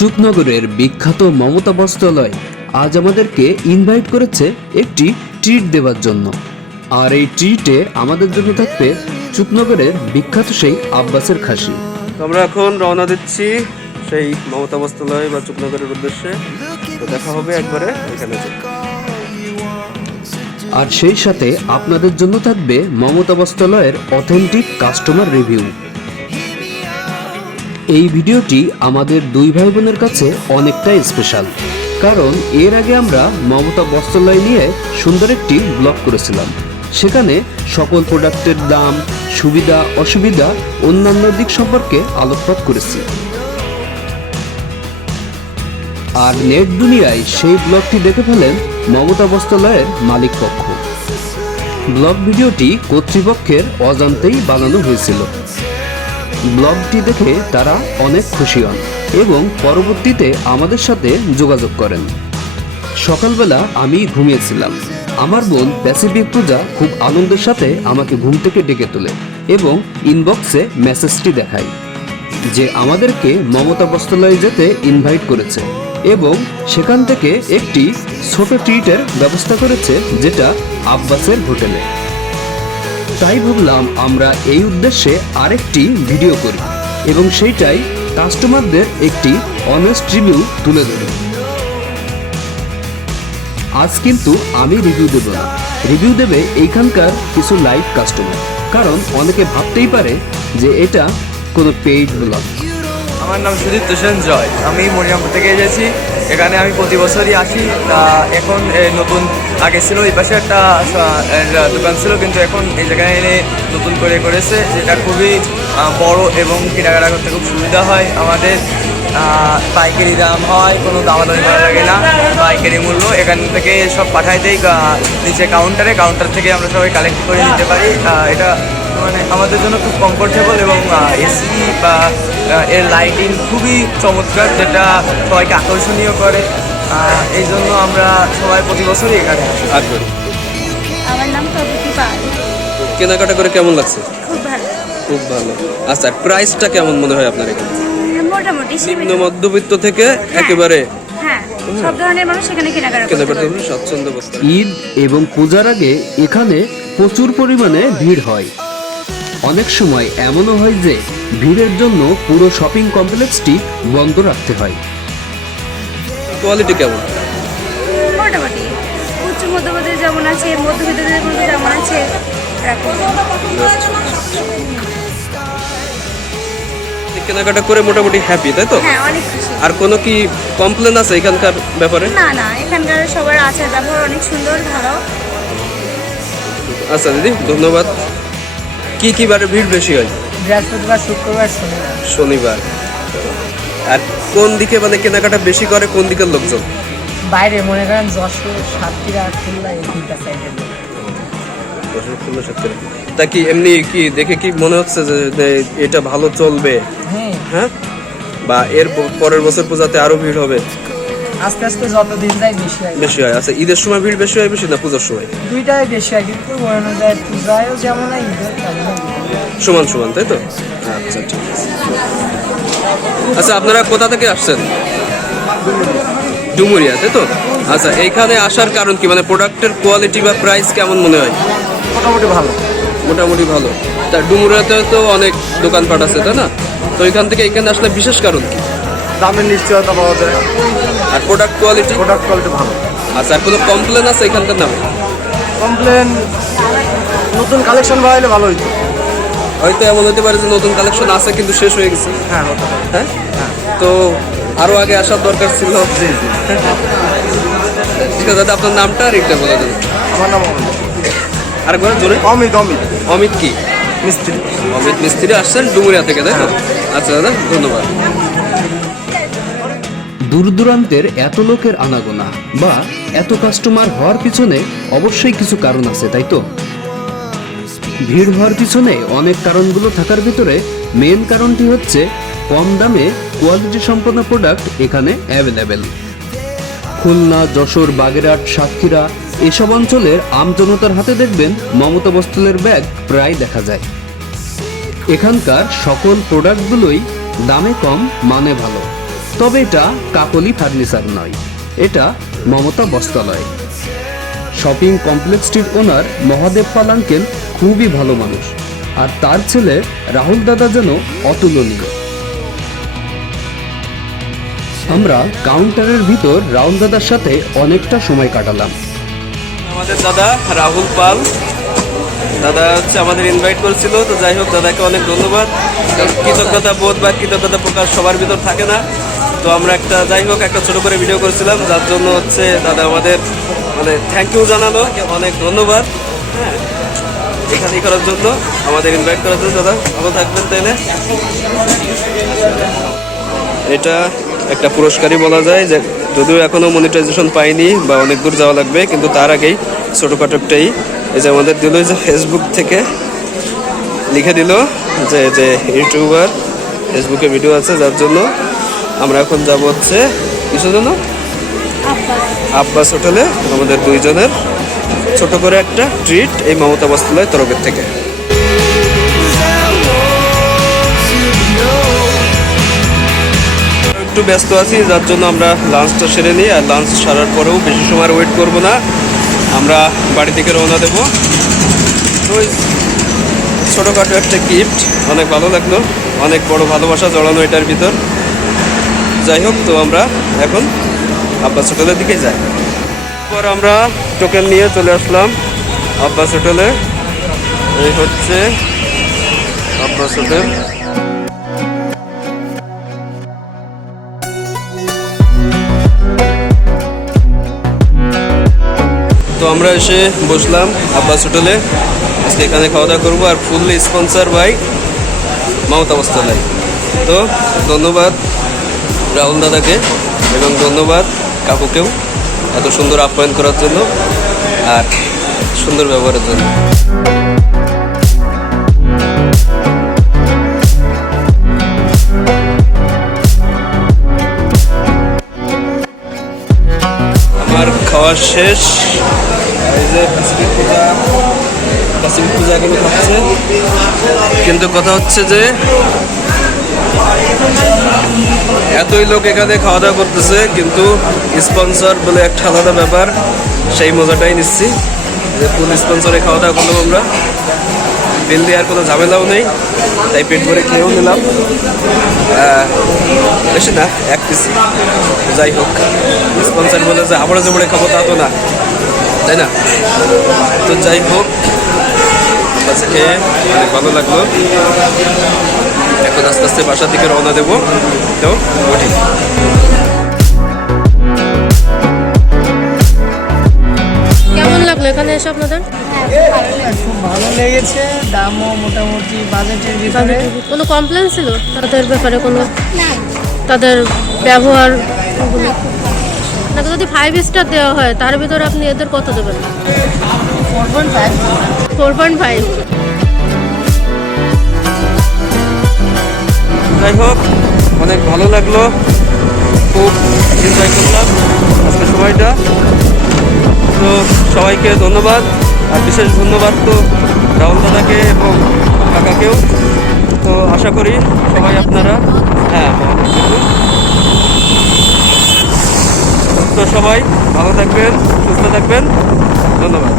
চুপনগরের বিখ্যাত মমতা বস্ত্রালয় আজ আমাদেরকে ইনভাইট করেছে একটি ট্রিট দেওয়ার জন্য। আর এই ট্রিটে আমাদের জন্য থাকবে চুপনগরের বিখ্যাত সেই আব্বাসের খাসি। আমরা এখন রওনা দিচ্ছি সেই মমতা বস্ত্রালয় বা চুপনগরের উদ্দেশ্যে। তো দেখা হবে একবারে এখানে। আর সেই সাথে আপনাদের জন্য থাকবে মমতা বস্ত্রালয়ের অথেন্টিক কাস্টমার রিভিউ এই ভিডিওটি আমাদের দুই ভাই বোনের কাছে অনেকটাই স্পেশাল কারণ এর আগে আমরা মমতা বস্ত্রালয় নিয়ে সুন্দর একটি ব্লগ করেছিলাম। সেখানে সকল প্রোডাক্টের দাম, সুবিধা, অসুবিধা, অন্যান্য দিক সম্পর্কে আলোকপাত করেছি। আর নেট দুনিয়ায় সেই ব্লগটি দেখে ফেলেন মমতা বস্ত্রালয়ের মালিক পক্ষ। ব্লগ ভিডিওটি কর্তৃপক্ষের অজান্তেই বানানো হয়েছিল। ব্লগটি দেখে তারা অনেক খুশি হন এবং পরবর্তীতে আমাদের সাথে যোগাযোগ করেন। সকালবেলা আমি ঘুমিয়েছিলাম। আমার বোন প্যাসিফিক পূজা খুব আনন্দের সাথে আমাকে ঘুম থেকে ডেকে তোলে এবং ইনবক্সে মেসেজটি দেখায় যে আমাদেরকে মমতা বস্ত্রালয়ে যেতে ইনভাইট করেছে এবং সেখান থেকে একটি ছোট ট্রিটের ব্যবস্থা করেছে যেটা আব্বাসের হোটেলে। তাই ভাবলাম আমরা এই উদ্দেশ্যে আরেকটি ভিডিও করি এবং সেইটাই কাস্টমারদের একটি অনেস্ট রিভিউ তুলে ধরি। আজ কিন্তু আমি রিভিউ দেব না। রিভিউ দেবে এইখানকার কিছু লাইভ কাস্টমার কারণ অনেকে ভাবতেই পারে যে এটা কোনো পেইড ব্লগ আমার নাম সুদীপ্ত সেন জয়। আমি মরিয়ামপুর থেকে এসেছি। এখানে আমি প্রতি বছরই আসি। এখন নতুন, আগে ছিল এই পাশে একটা দোকান ছিল, কিন্তু এখন এই জায়গায় এনে নতুন করে করেছে। যেটা খুবই বড় এবং কেনাকাটা করতে খুব সুবিধা হয় আমাদের। পাইকারি দাম হয়, কোনো দামাদামি করা লাগে না, পাইকারি মূল্য। এখান থেকে সব পাঠাই দেয় নিচে কাউন্টারে, কাউন্টার থেকে আমরা সবাই কালেক্ট করে নিতে পারি। এটা মানে আমাদের জন্য খুব কমফোর্টেবল এবং এসি বা এর লাইটিং খুবই চমৎকার যেটা সবাইকে আকর্ষণীয় করে। এই জন্য আমরা সবাই প্রতি বছরই এখানে আসি। আমার নাম প্রগতি পাল। কেনাকাটা করে কেমন লাগছে? খুব ভালো। খুব ভালো। আচ্ছা প্রাইসটা কেমন মনে হয় আপনার এখানে? মোটামুটি নিম্ন মধ্যবিত্ত থেকে একেবারে হ্যাঁ সব ধরনের মানুষ এখানে কেনাকাটা বোধ করে। ঈদ এবং পূজার আগে এখানে প্রচুর পরিমাণে ভিড় হয়। অনেক সময় এমনও হয় যে ভিড়ের জন্য পুরো শপিং কমপ্লেক্সটি বন্ধ রাখতে হয়। কোয়ালিটি কেমন? মোটামুটি। উচ্চ মধ্যবিত্ত যেমন আছে মধ্যবিত্তদের যেমন আছে কেনাকাটা করে মোটামুটি হ্যাপি তাই তো? হ্যাঁ অনেক খুশি। আর কোনো কি কমপ্লেন আছে এখানকার ব্যাপারে? না না এখানকার সবার আচার ব্যবহার অনেক সুন্দর ভালো। আচ্ছা দিদি ধন্যবাদ। কি কি বারে ভিড় বেশি হয়? বৃহস্পতিবার শুক্রবার শনিবার। শনিবার। আর কোন দিকে মানে কেনাকাটা বেশি করে কোন দিকের লোকজন? বাইরে মনে করেন যশোর সাতক্ষীরা খুলনা এই তিনটা সাইডের তা কি এমনি কি দেখে কি মনে হচ্ছে যে এটা ভালো চলবে? হ্যাঁ। হ্যাঁ? বা এর পরের বছর পূজাতে আরও ভিড় হবে? আস্তে আস্তে যত দিন যায় বেশি হয়। বেশি হয়। আচ্ছা ঈদের সময় ভিড় বেশি হয় বেশি না পূজার সময়? দুইটাই বেশি হয় কিন্তু ওই অনুযায়ী পূজায়ও যেমন হয় ঈদের তেমন হয়। সমান সমান তাই তো? আচ্ছা ঠিক আছে। আচ্ছা আপনারা কোথা থেকে আসছেন? ডুমুরিয়া তাই তো? আচ্ছা এইখানে আসার কারণ কি? মানে প্রোডাক্টের কোয়ালিটি বা প্রাইস কেমন মনে হয়? মোটামুটি ভালো। মোটামুটি ভালো। তা ডুমুরিয়াতে তো অনেক দোকানপাট আছে তাই না? তো এখান থেকে এখানে আসলে বিশেষ কারণ কি? দামের নিশ্চয়তা পাওয়া যায়। আর প্রোডাক্ট কোয়ালিটি প্রোডাক্ট কোয়ালিটি ভালো। আচ্ছা আর কোনো কমপ্লেন আছে এখানকার নামে? কমপ্লেন নতুন কালেকশন বাড়াইলে ভালো হইতো। হয়তো এমন হতে পারে যে নতুন কালেকশন আছে কিন্তু শেষ হয়ে গেছে। হ্যাঁ হতে পারে। হ্যাঁ? তো আরও আগে আসার দরকার ছিল। ঠিক আছে দাদা আপনার নামটা আর একটা বলে দেন। আমার নাম অমিত। আরেকবার জোরে। অমিত অমিত। অমিত কি? মিস্ত্রি। অমিত মিস্ত্রি আসছেন ডুমুরিয়া থেকে তাই তো? আচ্ছা দাদা ধন্যবাদ। দূর দূরান্তের এত লোকের আনাগোনা বা এত কাস্টমার হওয়ার পিছনে অবশ্যই কিছু কারণ আছে তাই তো? ভিড় হওয়ার পিছনে অনেক কারণগুলো থাকার ভিতরে মেন কারণটি হচ্ছে কম দামে কোয়ালিটি সম্পন্ন প্রোডাক্ট এখানে অ্যাভেলেবেল খুলনা, যশোর, বাগেরহাট, সাতক্ষীরা এসব অঞ্চলের আমজনতার হাতে দেখবেন মমতা বস্ত্রের ব্যাগ প্রায় দেখা যায়। এখানকার সকল প্রোডাক্টগুলোই দামে কম মানে ভালো। তবে এটা কাকলি ফার্নিচার নয়, এটা মমতা বস্ত্রালয়। শপিং কমপ্লেক্সটির ওনার মহাদেব পাল আঙ্কেল খুবই ভালো মানুষ। আর তার ছেলে রাহুল দাদা যেন অতুলনীয়। আমরা কাউন্টারের ভিতর রাহুল দাদার সাথে অনেকটা সময় কাটালাম। আমাদের দাদা রাহুল পাল। দাদা হচ্ছে আমাদের ইনভাইট করেছিল, তো যাই হোক, দাদাকে অনেক ধন্যবাদ। কৃতজ্ঞতা বোধ বা কৃতজ্ঞতা প্রকাশ সবার ভিতর থাকে না। তো আমরা একটা, যাই হোক, একটা ছোট করে ভিডিও করেছিলাম, যার জন্য হচ্ছে দাদা আমাদের মানে থ্যাংক ইউ জানালো, অনেক ধন্যবাদ। হ্যাঁ। এখানে করার জন্য আমাদের ইনভাইট করার জন্য দাদা ভালো থাকবেন তাইলে। এটা একটা পুরস্কারই বলা যায় যে যদিও এখনও মনিটাইজেশন পাইনি বা অনেক দূর যাওয়া লাগবে কিন্তু তার আগেই ছোটোখাটো একটাই এই যে আমাদের দিল যে ফেসবুক থেকে লিখে দিল যে যে ইউটিউবার ফেসবুকে ভিডিও আছে যার জন্য আমরা এখন যাব হচ্ছে কিসের জন্য? আব্বাস হোটেলে আমাদের দুইজনের ছোট করে একটা ট্রিট এই মমতা বস্ত্রালয় তরফের থেকে। একটু ব্যস্ত আছি, যার জন্য আমরা লাঞ্চটা সেরে নিই আর লাঞ্চ সারার পরেও বেশি সময় ওয়েট করব না। আমরা বাড়ি থেকে রওনা দেব। ছোটোখাটো একটা গিফট অনেক ভালো লাগল, অনেক বড় ভালোবাসা জড়ানো এটার ভিতর। যাই হোক, তো আমরা এখন আব্বাস হোটেলের দিকে যাই। পর আমরা টোকেন নিয়ে চলে আসলাম আব্বাস হোটেলে। এই হচ্ছে আব্বাস হোটেল। তো আমরা এসে বসলাম আব্বাস হোটেলে। আজকে এখানে খাওয়া দাওয়া করব আর fully sponsor by Mamata Bastralay তো ধন্যবাদ রাহুল দাদাকে এবং ধন্যবাদ কাকুকেও। এত সুন্দর আপ্যায়ন করার জন্য আর সুন্দর ব্যবহারের জন্য। আমার খাওয়া শেষ। এই যে পূজা, বিস্কিট পূজা কিন্তু কথা হচ্ছে যে এতই লোক এখানে খাওয়া দাওয়া করতেছে, কিন্তু স্পন্সর বলে একটা আলাদা ব্যাপার, সেই মজাটাই নিচ্ছি। যে ফুল স্পন্সরে খাওয়া দাওয়া করলাম আমরা। বিল দেওয়ার কোনো ঝামেলাও নেই, তাই পেট ভরে খেয়েও নিলাম। বেশি না, এক পিস যাই হোক স্পন্সর বলে যে আবারও জমড়ে খাব তা তো না, তাই না? তো যাই হোক বাসে খেয়ে অনেক ভালো লাগল। এখন আস্তে আস্তে বাসার দিকে রওনা দেবো। তো উঠি। কেমন লাগল এখানে এসে আপনাদের? খুব ভালো লেগেছে দামও মোটামুটি বাজেটের ভিতরে। কোনো কমপ্লেন ছিল? তাদের ব্যাপারে কোনো? তাদের ব্যবহার ওগুলো? নাকি যদি ফাইভ স্টার দেওয়া হয় তার ভিতরে আপনি এদের কত দেবেন? Four point five four point five যাই হোক, অনেক ভালো লাগল। খুব এনজয় করলাম আজকে সময়টা। তো সবাইকে ধন্যবাদ, আর বিশেষ ধন্যবাদ তো রাহুল দাদাকে এবং কাকাকেও। তো আশা করি সবাই আপনারা হ্যাঁ তো সবাই ভালো থাকবেন, সুস্থ থাকবেন। ধন্যবাদ।